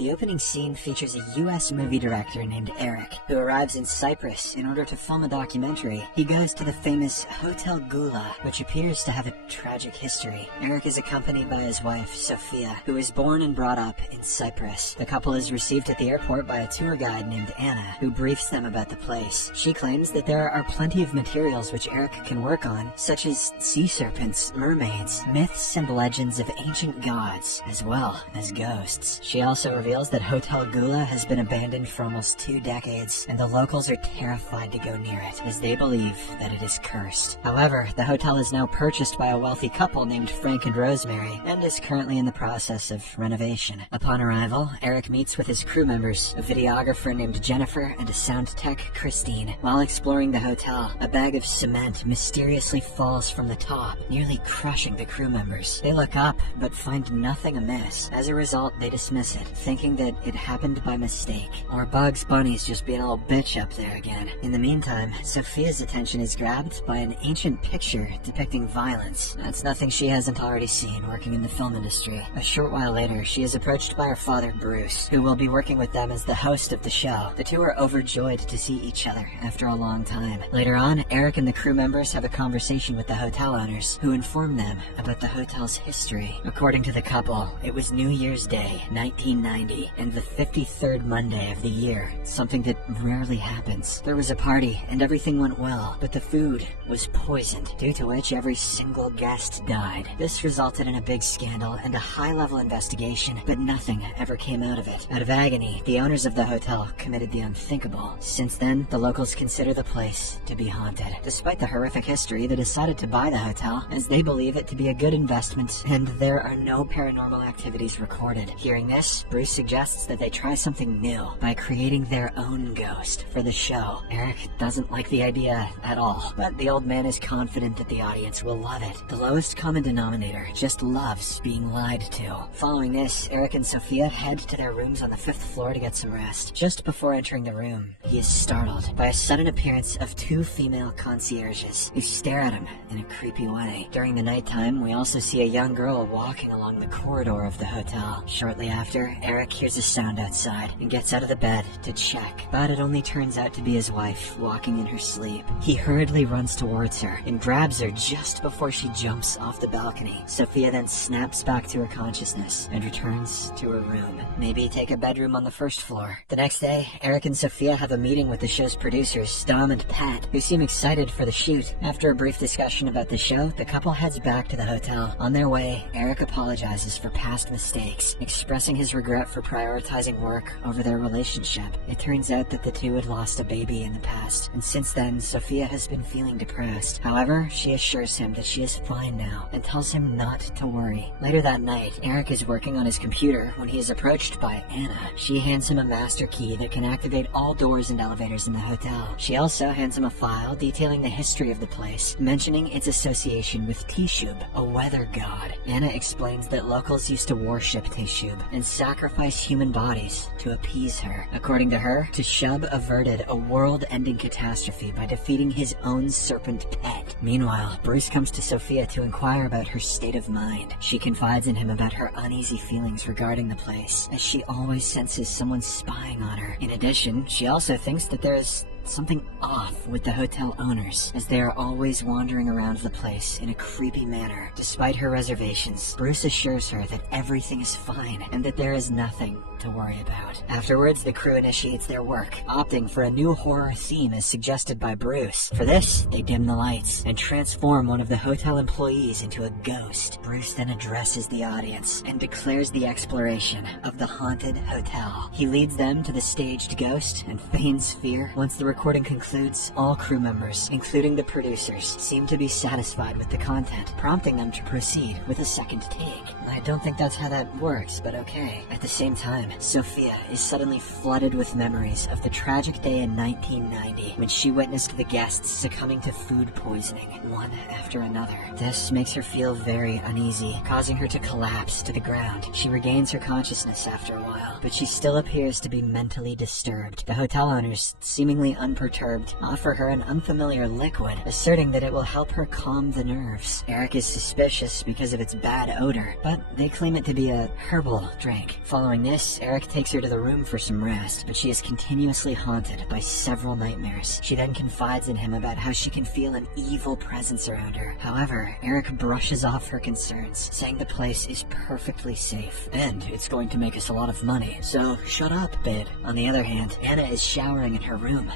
The opening scene features a US movie director named Eric, who arrives in Cyprus in order to film a documentary. He goes to the famous Hotel Gula, which appears to have a tragic history. Eric is accompanied by his wife, Sophia, who is born and brought up in Cyprus. The couple is received at the airport by a tour guide named Anna, who briefs them about the place. She claims that there are plenty of materials which Eric can work on, such as sea serpents, mermaids, myths and legends of ancient gods, as well as ghosts. She also reveals that Hotel Gula has been abandoned for almost 2 decades, and the locals are terrified to go near it, as they believe that it is cursed. However, the hotel is now purchased by a wealthy couple named Frank and Rosemary, and is currently in the process of renovation. Upon arrival, Eric meets with his crew members, a videographer named Jennifer and a sound tech, Christine. While exploring the hotel, a bag of cement mysteriously falls from the top, nearly crushing the crew members. They look up, but find nothing amiss. As a result, they dismiss it, thinking that it happened by mistake, or Bugs Bunny's just being a little bitch up there again. In the meantime, Sophia's attention is grabbed by an ancient picture depicting violence. That's nothing she hasn't already seen working in the film industry. A short while later, she is approached by her father, Bruce, who will be working with them as the host of the show. The two are overjoyed to see each other after a long time. Later on, Eric and the crew members have a conversation with the hotel owners, who inform them about the hotel's history. According to the couple, it was New Year's Day, 1990, and the 53rd Monday of the year, something that rarely happens. There was a party, and everything went well, but the food was poisoned, due to which every single guest died. This resulted in a big scandal and a high-level investigation, but nothing ever came out of it. Out of agony, the owners of the hotel committed the unthinkable. Since then, the locals consider the place to be haunted. Despite the horrific history, they decided to buy the hotel, as they believe it to be a good investment, and there are no paranormal activities recorded. Hearing this, Bruce suggests that they try something new by creating their own ghost for the show. Eric doesn't like the idea at all, but the old man is confident that the audience will love it. The lowest common denominator just loves being lied to. Following this, Eric and Sophia head to their rooms on the 5th floor to get some rest. Just before entering the room, he is startled by a sudden appearance of 2 female concierges who stare at him in a creepy way. During the nighttime, we also see a young girl walking along the corridor of the hotel. Shortly after, Eric hears a sound outside and gets out of the bed to check, but it only turns out to be his wife walking in her sleep. He hurriedly runs towards her and grabs her just before she jumps off the balcony. Sophia then snaps back to her consciousness and returns to her room. Maybe take a bedroom on the 1st floor. The next day, Eric and Sophia have a meeting with the show's producers, Dom and Pat, who seem excited for the shoot. After a brief discussion about the show, the couple heads back to the hotel. On their way, Eric apologizes for past mistakes, expressing his regret for prioritizing work over their relationship. It turns out that the two had lost a baby in the past, and since then, Sophia has been feeling depressed. However, she assures him that she is fine now, and tells him not to worry. Later that night, Eric is working on his computer when he is approached by Anna. She hands him a master key that can activate all doors and elevators in the hotel. She also hands him a file detailing the history of the place, mentioning its association with Teshub, a weather god. Anna explains that locals used to worship Teshub and sacrifice human bodies to appease her. According to her, Teshub averted a world-ending catastrophe by defeating his own serpent pet. Meanwhile, Bruce comes to Sophia to inquire about her state of mind. She confides in him about her uneasy feelings regarding the place, as she always senses someone spying on her. In addition, she also thinks that there is something off with the hotel owners, as they are always wandering around the place in a creepy manner. Despite her reservations, Bruce assures her that everything is fine and that there is nothing to worry about. Afterwards, the crew initiates their work, opting for a new horror theme as suggested by Bruce. For this, they dim the lights and transform one of the hotel employees into a ghost. Bruce then addresses the audience and declares the exploration of the haunted hotel. He leads them to the staged ghost and feigns fear. Once the recording concludes, all crew members, including the producers, seem to be satisfied with the content, prompting them to proceed with a second take. I don't think that's how that works, but okay. At the same time, Sophia is suddenly flooded with memories of the tragic day in 1990 when she witnessed the guests succumbing to food poisoning, one after another. This makes her feel very uneasy, causing her to collapse to the ground. She regains her consciousness after a while, but she still appears to be mentally disturbed. The hotel owners, seemingly unperturbed, offer her an unfamiliar liquid, asserting that it will help her calm the nerves. Eric is suspicious because of its bad odor, but they claim it to be a herbal drink. Following this, Eric takes her to the room for some rest, but she is continuously haunted by several nightmares. She then confides in him about how she can feel an evil presence around her. However, Eric brushes off her concerns, saying the place is perfectly safe, and it's going to make us a lot of money, so shut up, babe. On the other hand, Anna is showering in her room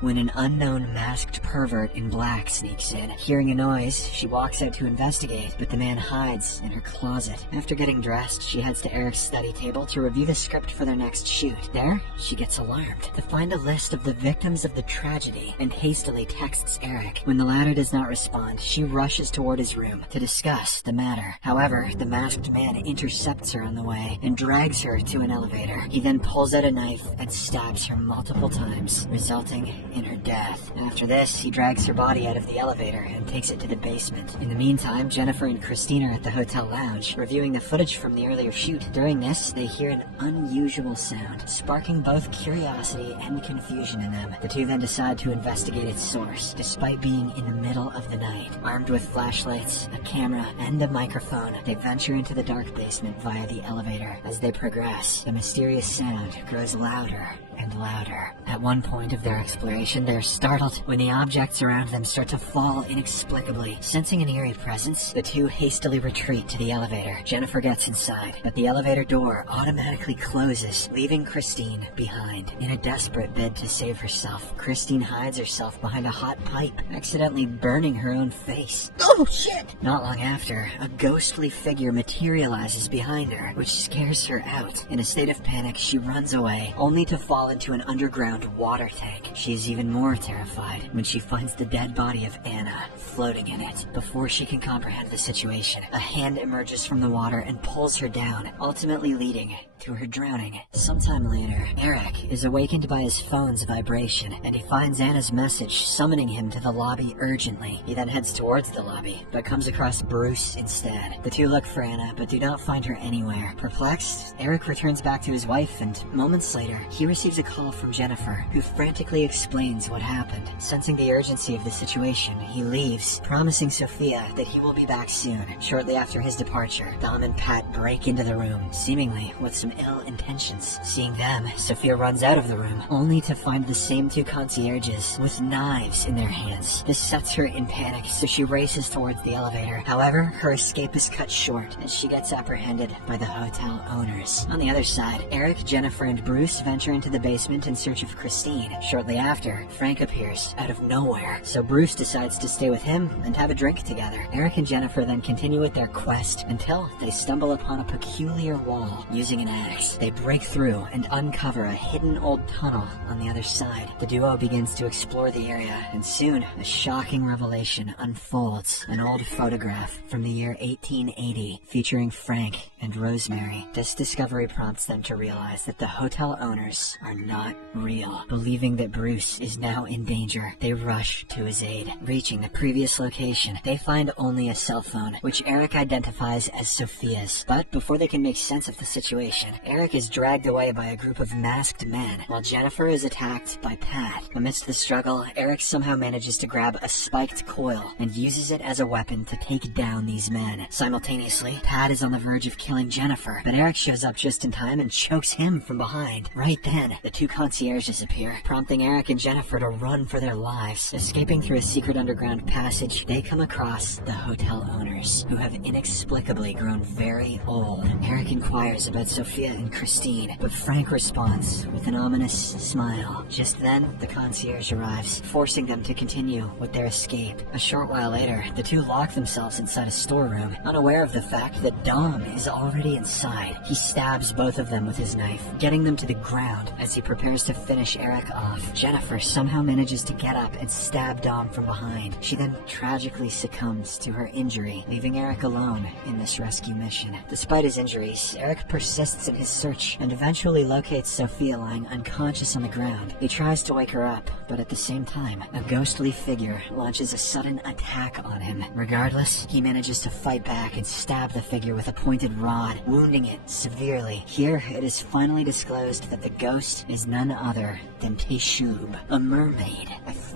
when an unknown masked pervert in black sneaks in. Hearing a noise, she walks out to investigate, but the man hides in her closet. After getting dressed, she heads to Eric's study table to review the script for their next shoot. There, she gets alarmed to find a list of the victims of the tragedy and hastily texts Eric. When the latter does not respond, she rushes toward his room to discuss the matter. However, the masked man intercepts her on the way and drags her to an elevator. He then pulls out a knife and stabs her multiple times, resulting in her death. After this, he drags her body out of the elevator and takes it to the basement. In the meantime, Jennifer and Christine are at the hotel lounge, reviewing the footage from the earlier shoot. During this, they hear an unusual sound, sparking both curiosity and confusion in them. The two then decide to investigate its source, despite being in the middle of the night. Armed with flashlights, a camera, and a microphone, they venture into the dark basement via the elevator. As they progress, the mysterious sound grows louder and louder. At one point of their exploration, they're startled when the objects around them start to fall inexplicably. Sensing an eerie presence, the two hastily retreat to the elevator. Jennifer gets inside, but the elevator door automatically closes, leaving Christine behind. In a desperate bid to save herself, Christine hides herself behind a hot pipe, accidentally burning her own face. Oh shit! Not long after, a ghostly figure materializes behind her, which scares her out. In a state of panic, she runs away, only to fall into an underground water tank. She is even more terrified when she finds the dead body of Anna floating in it. Before she can comprehend the situation, a hand emerges from the water and pulls her down, ultimately leading to her drowning. Sometime later, Eric is awakened by his phone's vibration, and he finds Anna's message summoning him to the lobby urgently. He then heads towards the lobby, but comes across Bruce instead. The two look for Anna, but do not find her anywhere. Perplexed, Eric returns back to his wife, and moments later, he receives a call from Jennifer, who frantically explains what happened. Sensing the urgency of the situation, he leaves, promising Sophia that he will be back soon. Shortly after his departure, Dom and Pat break into the room, seemingly with some ill intentions. Seeing them, Sophia runs out of the room, only to find the same two concierges with knives in their hands. This sets her in panic, so she races towards the elevator. However, her escape is cut short as she gets apprehended by the hotel owners. On the other side, Eric, Jennifer, and Bruce venture into the basement in search of Christine. Shortly after, Frank appears out of nowhere, so Bruce decides to stay with him and have a drink together. Eric and Jennifer then continue with their quest until they stumble upon a peculiar wall. Using an axe, they break through and uncover a hidden old tunnel on the other side. The duo begins to explore the area, and soon a shocking revelation unfolds. An old photograph from the year 1880 featuring Frank and Rosemary. This discovery prompts them to realize that the hotel owners are not real. Believing that Bruce is now in danger, they rush to his aid. Reaching the previous location, they find only a cell phone, which Eric identifies as Sophia's. But before they can make sense of the situation, Eric is dragged away by a group of masked men, while Jennifer is attacked by Pat. Amidst the struggle, Eric somehow manages to grab a spiked coil and uses it as a weapon to take down these men. Simultaneously, Pat is on the verge of killing Jennifer, but Eric shows up just in time and chokes him from behind. Right then, the two concierges appear, prompting Eric and Jennifer to run for their lives. Escaping through a secret underground passage, they come across the hotel owners, who have inexplicably grown very old. Eric inquires about Sophia and Christine, but Frank responds with an ominous smile. Just then, the concierge arrives, forcing them to continue with their escape. A short while later, the two lock themselves inside a storeroom, unaware of the fact that Dom is already inside. He stabs both of them with his knife, getting them to the ground as he prepares to finish Eric off. Jennifer somehow manages to get up and stab Dom from behind. She then tragically succumbs to her injury, leaving Eric alone in this rescue mission. Despite his injuries, Eric persists assets in his search and eventually locates Sophia lying unconscious on the ground. He tries to wake her up, but at the same time, a ghostly figure launches a sudden attack on him. Regardless, he manages to fight back and stab the figure with a pointed rod, wounding it severely. Here, it is finally disclosed that the ghost is none other than Teshub, a mermaid.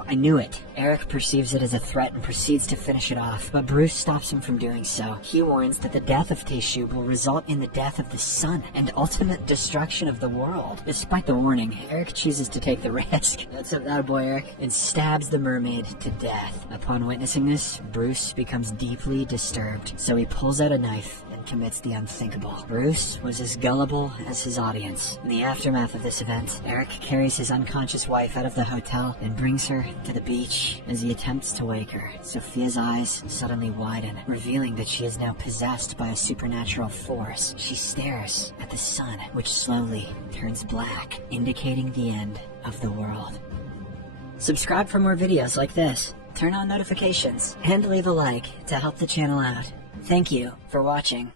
I knew it. Eric perceives it as a threat and proceeds to finish it off, but Bruce stops him from doing so. He warns that the death of Teshub will result in the death of the sun and ultimate destruction of the world. Despite the warning, Eric chooses to take the risk. That's a boy, Eric, and stabs the mermaid to death. Upon witnessing this, Bruce becomes deeply disturbed, so he pulls out a knife and commits the unthinkable. Bruce was as gullible as his audience. In the aftermath of this event, Eric carries his unconscious wife out of the hotel and brings her to the beach. As he attempts to wake her, Sophia's eyes suddenly widen, revealing that she is now possessed by a supernatural force. She stares at the sun, which slowly turns black, indicating the end of the world. Subscribe for more videos like this, turn on notifications, and leave a like to help the channel out. Thank you for watching.